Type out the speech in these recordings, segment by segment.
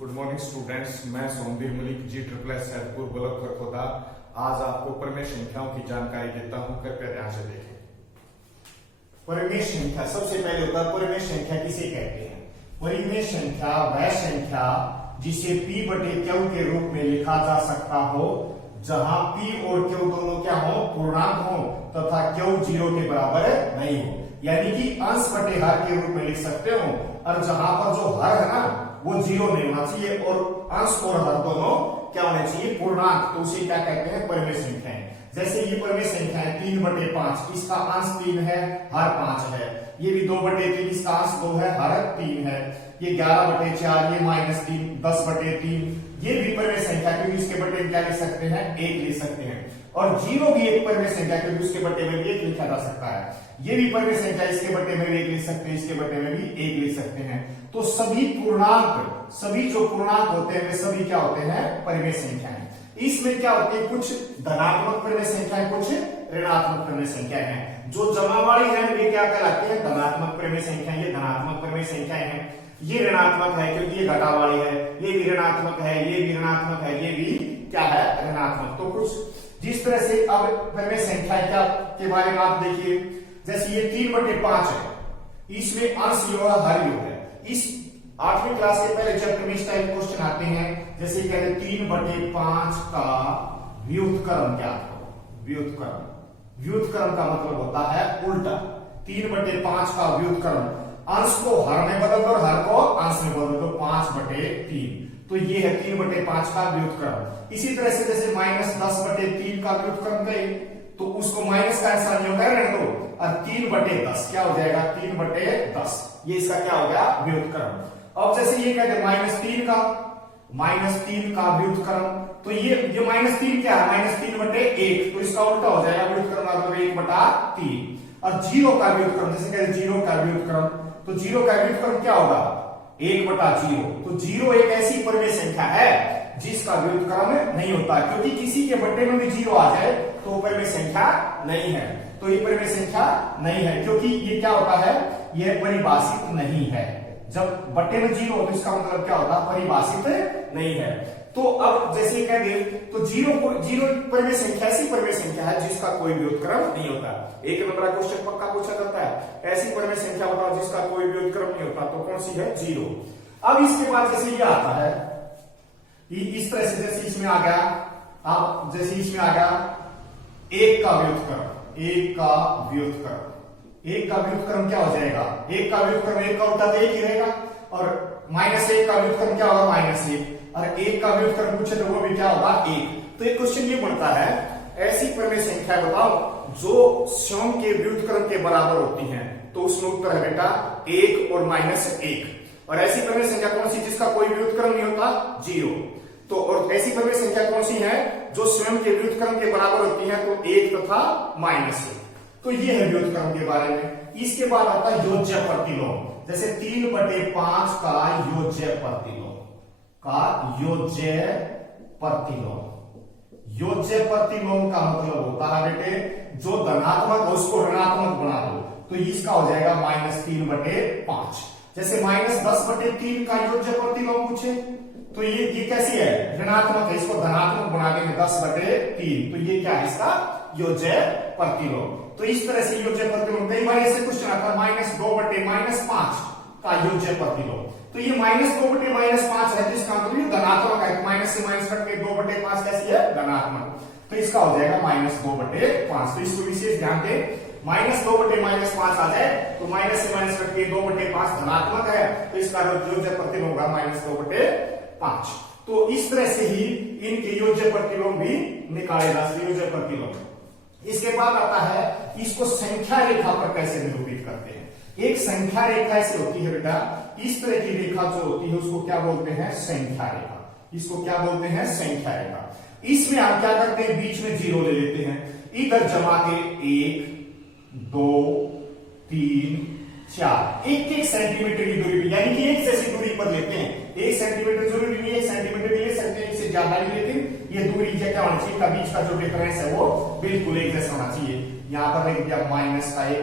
Good morning students, मैं Somvir Malik G triple S Saidpur block Kharkhoda आज आपको परिमेय संख्याओं की जानकारी देता हूं। कृपया ध्यान से देखें। परिमेय संख्या सबसे पहले होता है। परिमेय संख्या किसे कहते हैं? परिमेय संख्या वह संख्या जिसे p बटे q के रूप में लिखा जा सकता हो जहां p और q दोनों क्या हो, पूर्णांक हो तथा q 0 के बराबर नहीं हो, यानी कि अंश बटे हर के रूप में लिख सकते हो। और जहां पर जो हर है ना वो 0 नहीं होना चाहिए और अंश और हर दोनों क्या होने चाहिए, पूर्णांक। तो उसे क्या कहते हैं, परिमेय संख्याएं। जैसे ये परिमेय संख्या है 3/5, इसका अंश 3 है, हर 5 है। ये भी 2/3, इसका अंश 2 है, हर 3 है। ये 11/4, ये -3, 10/3, ये भी परिमेय संख्या क्योंकि इसके बटे में क्या लिख सकते हैं, 1 लिख सकते हैं। और 0 भी एक परिमेय संख्या क्योंकि उसके बटे में भी 1 लिखा जा सकता है। ये भी परिमेय संख्या, इसके बटे में भी 1 लिख सकते हैं, इसके बटे में भी 1 लिख सकते हैं। तो सभी पूर्णांक, सभी जो पूर्णांक होते हैं वे सभी क्या होते हैं, परिमेय संख्याएं। इसमें क्या होती है, कुछ धनात्मक परिमेय संख्याएं, कुछ ऋणात्मक परिमेय संख्याएं हैं। जो जमा वाली है वे क्या कहलाती है, धनात्मक परिमेय संख्या। ये धनात्मक परिमेय संख्याएं हैं। ये ऋणात्मक है क्योंकि ये घटा वाली है। ये भी ऋणात्मक है, ये भी ऋणात्मक है, ये भी क्या है, ऋणात्मक। तो कुछ जिस तरह से अब परिमेय संख्या क्या के बारे में आप देखिए, जैसे ये 3/5 है, इसमें अंश योग है, हर योग है। इस 8वीं क्लास के पहले चैप्टर में इस टाइप क्वेश्चन आते हैं, जैसे कहते हैं 3/5 का व्युत्क्रम क्या था। व्युत्क्रम, व्युत्क्रम का मतलब होता है उल्टा। 3/5 का व्युत्क्रम, अंश को हर में बदल दो और हर को अंश में बदल दो, 5/3। तो ये है 3/5 का व्युत्क्रम। इसी तरह से जैसे -10/3 का व्युत्क्रम करें तो उसको माइनस का आंसर नहीं होगा, रहने दो। और 3/10 क्या हो जाएगा, 3/10। ये इसका क्या हो गया, व्युत्क्रम। अब जैसे ये कहते हैं -3 का व्युत्क्रम, तो ये -3 क्या है, -3/1, तो इसका उल्टा हो जाएगा, व्युत्क्रम मतलब 1/3। और 0 का व्युत्क्रम, जैसे कहते हैं 0 का व्युत्क्रम, तो 0 का व्युत्क्रम क्या होगा, 1/0। तो 0 एक ऐसी परिमेय संख्या है जिसका व्युत्क्रम नहीं होता, क्योंकि किसी के बटे में भी 0 आ जाए तो परिमेय संख्या नहीं है। तो ये परिमेय संख्या नहीं है क्योंकि ये क्या होता है, यह परिभाषित नहीं है। जब बटे में 0 हो तो इसका मतलब क्या होता है, परिभाषित नहीं है। तो अब जैसे कह दे तो 0 परिमेय संख्या ऐसी परिमेय संख्या है जिसका कोई व्युत्क्रम नहीं होता। एक नंबर का क्वेश्चन पक्का पूछा जाता है, ऐसी परिमेय संख्या बताओ जिसका कोई व्युत्क्रम नहीं होता, तो कौन सी है, 0। अब इसके बाद जैसे ये आता है इस तरह से, जैसे इसमें आ गया, अब जैसे इसमें आ गया 1 का व्युत्क्रम, 1 का व्युत्क्रम, 1 का व्युत्क्रम क्या हो जाएगा, 1 का व्युत्क्रम 1 का उल्टा तो 1 ही रहेगा। और -1 का व्युत्क्रम क्या होगा, -1। और 1 का व्युत्क्रम पूछे तो वो भी क्या होगा, 1। तो एक क्वेश्चन ये बनता है, ऐसी परिमेय संख्या बताओ जो स्वयं के व्युत्क्रम के बराबर होती हैं। तो उसमें उत्तर है बेटा 1 और -1। और ऐसी परिमेय संख्या कौन सी जिसका कोई व्युत्क्रम नहीं होता, 0। तो और ऐसी परिमेय संख्या कौन सी है जो स्वयं के व्युत्क्रम के बराबर होती है, तो 1 तथा -1। तो ये है व्युत्क्रम के बारे में। इसके बाद आता है योज्य प्रतिलोम, जैसे 3/5 का योज्य प्रतिलोम, योज्य प्रतिलोम का मतलब होता है बेटे जो धनात्मक हो उसको ऋणात्मक बना दो, तो इसका हो जाएगा -3/5। जैसे -10/3 का योज्य प्रतिलोम पूछे तो ये कैसी है, ऋणात्मक है, इसको धनात्मक बना देंगे 10/3, तो ये क्या है, इसका योज्य प्रतिलोम। तो इस तरह से योज्य प्रतिलोम, कई बार ऐसे क्वेश्चन आता है -2/-5 का योज्य प्रतिलोम। तो ये -2/-5 है, जिसका मतलब ये धनात्मक है, माइनस से माइनस कट के 2/5 कैसी है, धनात्मक। तो इसका हो जाएगा -2/5। तो इसको विशेष ध्यान दें, -2/-5 आ जाए तो माइनस से माइनस कट के 2/5 धनात्मक है, तो इसका योज्य प्रतिलोम होगा -2/5। तो इस तरह से ही इनके योज्य प्रतिलोम भी निकाले जा सकते, योज्य प्रतिलोम। इसके बाद आता है इसको संख्या रेखा पर कैसे निरूपित करते हैं। एक संख्या रेखा ऐसी होती है बेटा, इस तरह की रेखा जो होती है उसको क्या बोलते हैं, संख्या रेखा। इसको क्या बोलते हैं, संख्या रेखा। इसमें आप क्या करते हैं, बीच में 0 ले लेते हैं, इधर जमा के 1 2 3 4 1 सेंटीमीटर की दूरी पर, यानी कि एक जैसी दूरी पर लेते हैं। 1 सेंटीमीटर जरूरी नहीं है, 1 सेंटीमीटर भी ले सकते हैं, इससे ज्यादा भी, लेकिन ये दूरी क्या होनी चाहिए, का बीच का जो डिफरेंस है वो बिल्कुल एक जैसा होना चाहिए। यहां पर लिख दिया -1,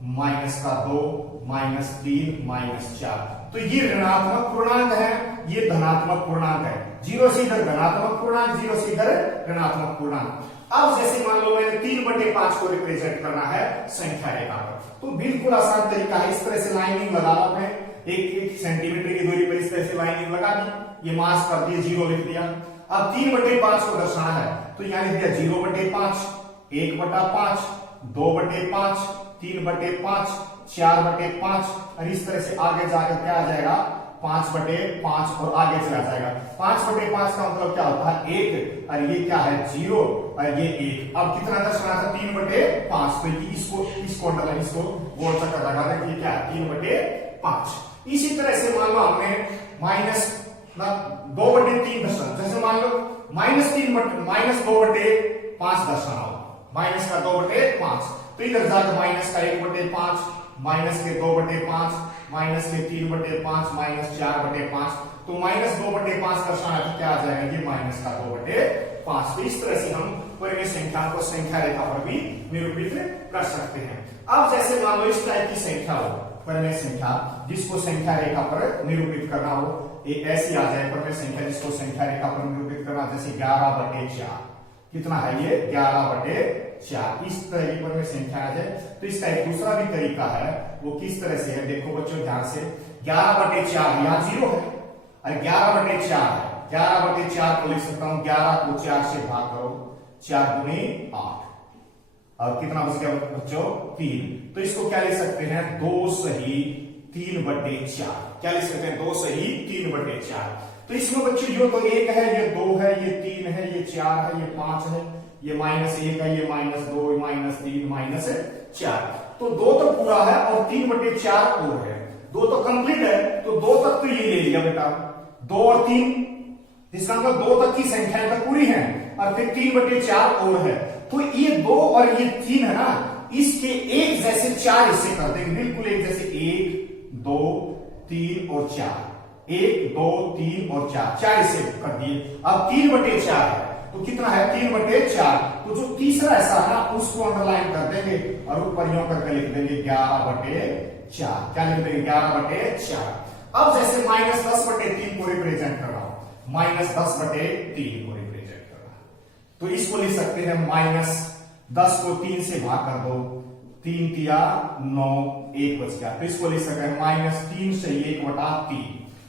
माइनस का 2 माइनस 3 माइनस 4। तो ये ऋणात्मक पूर्णांक है, ये धनात्मक पूर्णांक है। 0 से इधर धनात्मक पूर्णांक, 0 से इधर ऋणात्मक पूर्णांक। अब जैसे मान लो मैंने 3/5 को रिप्रेजेंट करना है संख्या रेखा पर, तो बिल्कुल आसान तरीका है। इस तरह से लाइनिंग लगा लो अपने 1 सेंटीमीटर की दूरी पर, इस तरह से लाइनिंग लगा दी, ये मास कर दिए, 0 लिख दिया। अब 3/5 को दर्शाना है तो यहां लिख दिया 0/5, 1/5, 2/5, 3/5, 4/5, और इस तरह से आगे जाकर क्या आ जाएगा 5/5 और आगे चला जाएगा। 5/5 का मतलब क्या होता है 1, और ये क्या है 0 और ये 1। अब कितना दर्शाना था 3/5, तो इसको अंडरलाइन, इसको गोल चक्कर लगा दें कि क्या है 3/5। इसी तरह से मान लो हमने माइनस 2/3 दर्शाना, जैसे मान लो माइनस 2/5 दर्शाना हो, माइनस का 2/5, तो इधर जाकर माइनस का 1/5, माइनस के 2/5, माइनस के 3/5, माइनस 4/5, तो माइनस 2/5 दर्शाना है तो क्या आ जाएगा ये माइनस का 2/5। तो इस तरह से हम परिमेय संख्या को संख्या रेखा पर भी निरूपित कर सकते हैं। अब जैसे मान लो इस टाइप की संख्या हो, परिमेय संख्या जिसको संख्या रेखा पर निरूपित करना हो, एक ऐसी आ जाए परिमेय संख्या जिसको संख्या रेखा पर निरूपित करना, जैसे 11/4। कितना है ये 11/4। इस तरह की परिमेय संख्या आ जाए तो इसका एक दूसरा भी तरीका है, वो किस तरह से है देखो बच्चों ध्यान से। 11/4 यहाँ 0 है और 11/4 है। 11/4 को लिख सकता हूं 11 को 4 से भाग करो, 4 गुणे 8, और कितना बच गया बच्चों 3। तो इसको क्या लिख सकते हैं 2 सही 3/4। क्या लिख सकते हैं 2 सही 3/4। तो इसमें बच्चों यो तो 1 है, ये 2 है, ये 3 है, ये 4 है, ये 5 है, ये -1 है, ये -2, -3, -4। तो 2 तो पूरा है और 3/4 और है। 2 तो कंप्लीट है, तो 2 तक तो ये ले लिया बेटा, 2 और 3, इसका मतलब 2 तक की संख्याएं तो पूरी हैं, और फिर 3/4 और है। तो ये 2 और ये 3 है ना, इसके एक जैसे 4 हिस्से कर देंगे, बिल्कुल एक जैसे 1, 2, 3 और 4, 1, 2, 3 और 4 हिस्से कर दिए। अब 3/4 है तो कितना है 3/4। तो जो तीसरा हिस्सा है ना उसको अंडरलाइन कर देंगे और ऊपर यूं करके लिख देंगे 11/4। क्या लिख देंगे 11/4। अब जैसे -10/3 को रिप्रेजेंट कर रहा हूं, -10/3 को रिप्रेजेंट कर रहा हूं, तो इसको लिख सकते हैं -10 को 3 से भाग कर दो, 3 तिया 9, 1 बच गया, तो इसको लिख सकते हैं -3 से 1/3।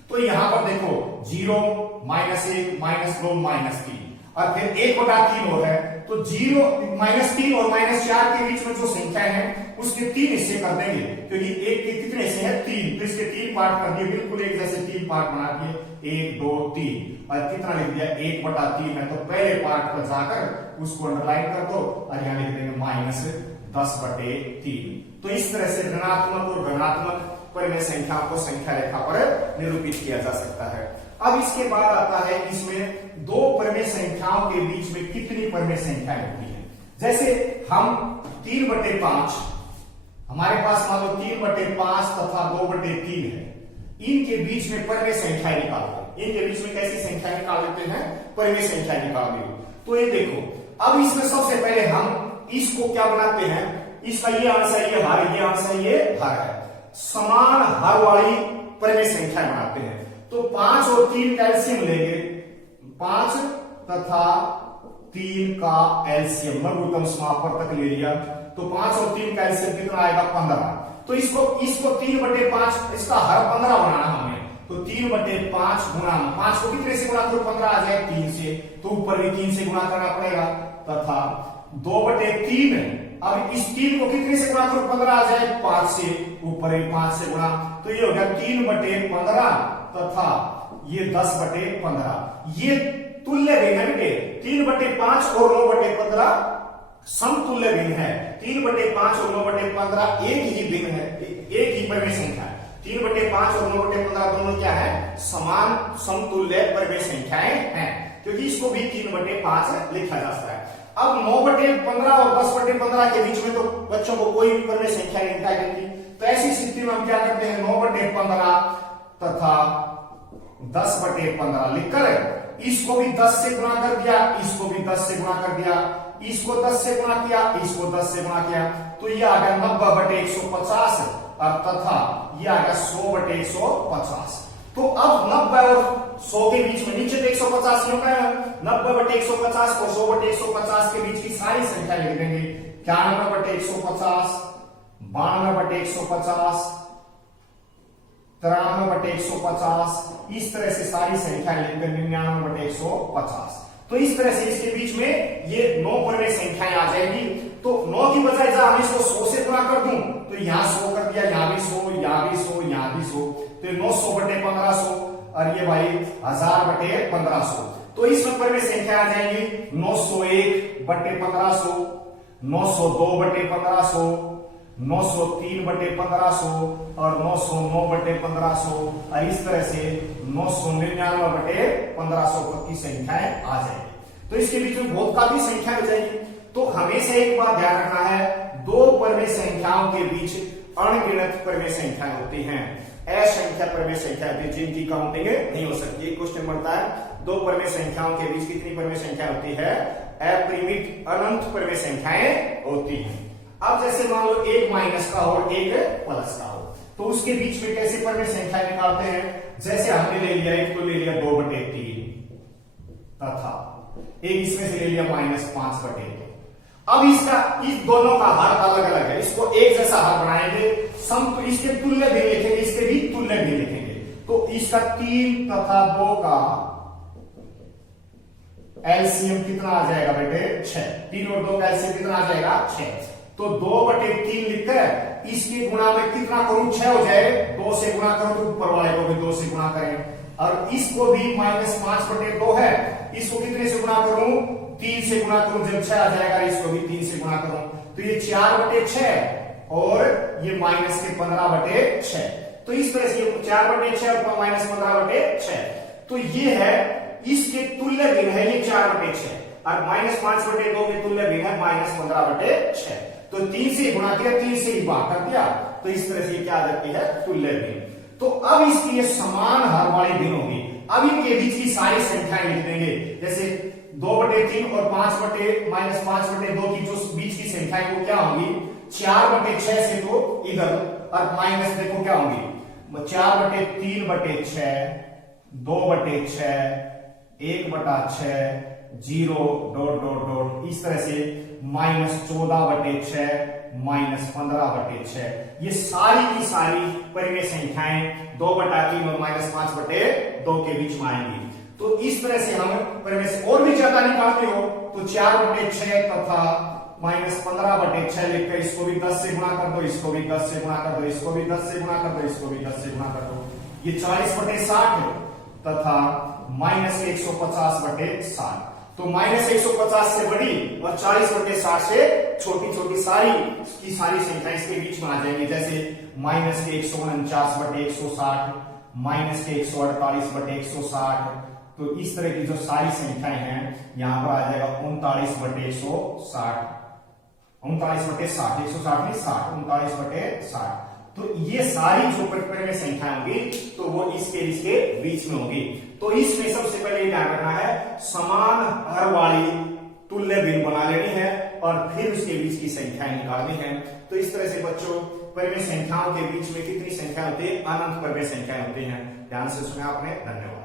तो यहां पर देखो 0, -1, -2, -3 और फिर 1/3 और है, तो 0, -3 और -4 के बीच में जो संख्या है उसके 3 हिस्से कर देंगे, क्योंकि 1 के कितने हिस्से हैं 3, तो इसके 3 पार्ट कर दिए, बिल्कुल एक जैसे 3 पार्ट बना दिए, 1, 2, 3, और कितना लिख दिया 1/3 है, तो पहले पार्ट पर जाकर उसको अंडरलाइन कर दो और यहां लिख देंगे -10/3। तो इस तरह से ऋणात्मक और धनात्मक परिमेय संख्या को संख्या रेखा पर निरूपित किया जा सकता है। अब इसके बाद आता है इसमें 2 परिमेय संख्याओं के बीच में कितनी परिमेय संख्याएं होती हैं। जैसे हम 3/5, हमारे पास मान लो 3/5 तथा 2/3 है, इनके बीच में परिमेय संख्या निकालते हैं। इनके बीच में कैसी संख्या निकाल लेते हैं परिमेय संख्या निकाल दी। तो ये देखो, अब इसमें सबसे पहले हम इसको क्या बनाते हैं, इसका ये अंश है ये हर, ये अंश है ये हर है, समान हर वाली परिमेय संख्या बनाते हैं। तो 5 और 3 का एलसीएम लेंगे, 5 तथा 3 का एलसीएम लघुत्तम समापवर्तक ले लिया, तो 5 और 3 का एलसीएम कितना आएगा 15। तो इसको 3/5 इसका हर 15 बनाना हमें, तो 3/5 गुणा 5 को कितने से गुणा करो 15 आ जाए 3 से, तो ऊपर भी 3 से गुणा करना पड़ेगा, तथा 2/3 अब इस 3 को कितने से गुणा करो 15 आ जाए 5 से, ऊपर भी 5 से गुणा, तो ये हो गया 3/15 तथा ये 10/15। ये तुल्य भिन्न है बेटे, 3/5 और 9/15 समतुल्य भिन्न है। 3/5 और 9/15 एक ही भिन्न है, एक ही परिमेय संख्या है। 3/5 और 9/15 दोनों क्या है समान समतुल्य परिमेय संख्याएं हैं, क्योंकि इसको भी 3/5 लिखा जा सकता है। अब 9/15 और 10/15 के बीच में तो बच्चों को कोई भी परिमेय संख्या नहीं दिखाई देती, तो ऐसी स्थिति में हम क्या करते हैं 9/15 तथा 10/15 लिखकर इसको भी 10 से गुणा कर दिया, इसको भी 10 से गुणा कर दिया, इसको 10 से गुणा किया, इसको 10 से गुणा किया, तो ये आ गया 90/150 और तथा ये आ गया 100/150। तो अब 90 और 100 के बीच में नीचे तो 150 क्यों है, 90/150 और 100/150 के बीच की सारी संख्या लिख देंगे। 91/150, 92/150, 93/150, इस तरह से सारी संख्या लिख देंगे 99/150। तो इस तरह से इसके बीच में ये 9 परिमेय संख्याएं आ जाएगी। तो 9 की बजाय जब हम इसको 100 से गुणा कर दूं तो यहां 100 कर दिया, यहां भी 100, यहां भी 100, यहां भी 100, तो 900/1500 और ये भाई 1000/1500। तो इसमें परिमेय संख्या आ जाएंगी 901/1500, 902/1500, 903/1500 और 909/1500 और इस तरह से 999/1500 तक की संख्याएं आ जाएगी। तो इसके बीच में बहुत काफी संख्या हो जाएगी। तो हमेशा एक बात ध्यान रखना है, दो परिमेय संख्याओं के बीच अनगिनत परिमेय संख्याएं होती हैं, असंख्य परिमेय संख्या होती है जिनकी काउंटिंग नहीं हो सकती। एक क्वेश्चन बनता है, दो परिमेय संख्याओं के बीच कितनी परिमेय संख्या होती है? अपरिमित अनंत परिमेय संख्याएं होती हैं। अब जैसे मान लो एक माइनस का और एक प्लस का हो, तो उसके बीच में कैसे परिमेय संख्या निकालते हैं? जैसे हमने ले लिया, एक तो ले लिया 2/3 तथा एक इसमें से ले लिया -5/2। अब इस दोनों का हर अलग अलग है, इसको एक जैसा हर बनाएंगे, इसके तुल्य भी लिखेंगे, इसके भी तुल्य भी लिखेंगे। तो इसका 3 तथा 2 का एलसीएम कितना आ जाएगा बेटे? 6। 3 और 2 का एलसीएम कितना आ जाएगा? 6। तो 2/3 लिखकर इसके गुणा में कितना करूं? 6 हो जाए, 2 से गुणा करो तो ऊपर वाले को भी 2 से गुणा करें, और इसको भी -5/2 है, इसको कितने से गुणा करूं? 3 से गुणा करूं, जब 6 आ जाएगा इसको भी 3 से गुणा करूं, तो ये 4/6 और ये -15/6। तो इस तरह से 4/6 और -15/6, तो ये है इसके तुल्य भिन्न है, ये 4/6 और -5/2 के तुल्य भिन्न है -15/6। तो 3 से गुणा किया, 3 से ही भाग कर दिया, तो इस तरह से क्या आ जाती है? तुल्य भिन्न। तो अब इसकी ये समान हर वाली भिन्न होगी। अब इनके बीच की सारी संख्याएं लिख देंगे, जैसे 2/3 और -5/2 की जो बीच की संख्या है वो क्या होंगी? 4/6 से तो इधर और माइनस देखो क्या होंगी? 4/3/6, 2/6, 1/6, 0 ... इस तरह से -14/6, -15/6, ये सारी की सारी परिमेय संख्याएं 2/3 और -5/2 के बीच में आएंगी। तो इस तरह से हम परिमेय और भी ज्यादा निकालते हो तो 4/6 तथा -15/6 लिखकर इसको भी 10 से गुणा कर दो, इसको भी 10 से गुणा कर दो, इसको भी 10 से गुणा कर दो, इसको भी 10 से गुणा कर दो, ये 40/60 तथा -150/60। तो -150 से बड़ी और 40/60 से छोटी छोटी सारी की सारी संख्या इसके बीच में आ जाएंगी, जैसे -149/160, -148/160। तो इस तरह की जो सारी संख्याएं हैं यहां पर आ जाएगा 39/160, 39/60, 160 नहीं 60, 39/60। तो ये सारी जो परिमेय संख्या होंगी तो वो इसके बीच में होगी। तो इसमें सबसे पहले ध्यान रखना है, समान हर वाली तुल्य भिन्न बना लेनी है और फिर उसके बीच की संख्याएं निकालनी है। तो इस तरह से बच्चों परिमेय संख्याओं के बीच में कितनी संख्या होती है? अनंत परिमेय संख्याएं होती हैं। ध्यान से सुना आपने, धन्यवाद।